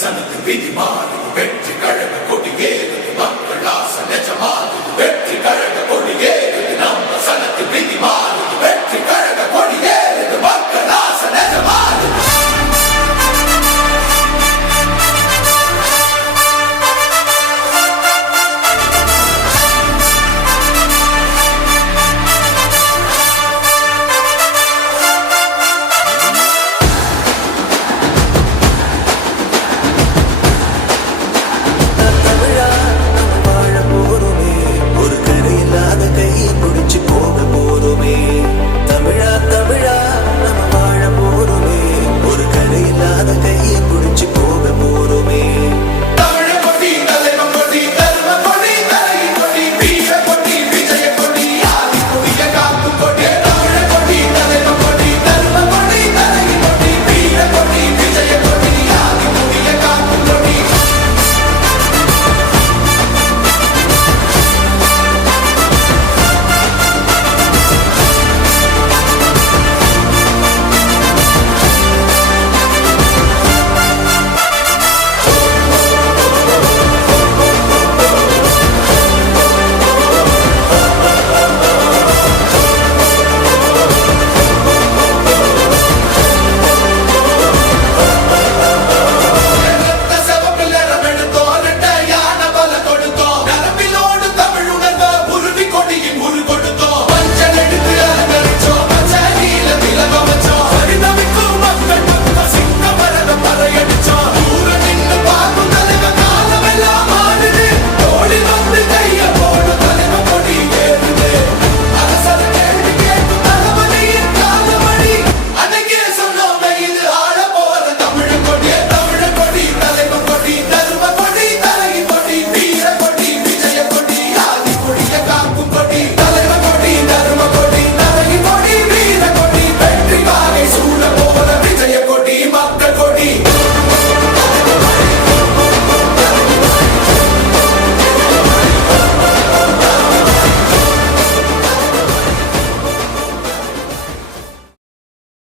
சனத்து விதி மாறி வெற்றி கழ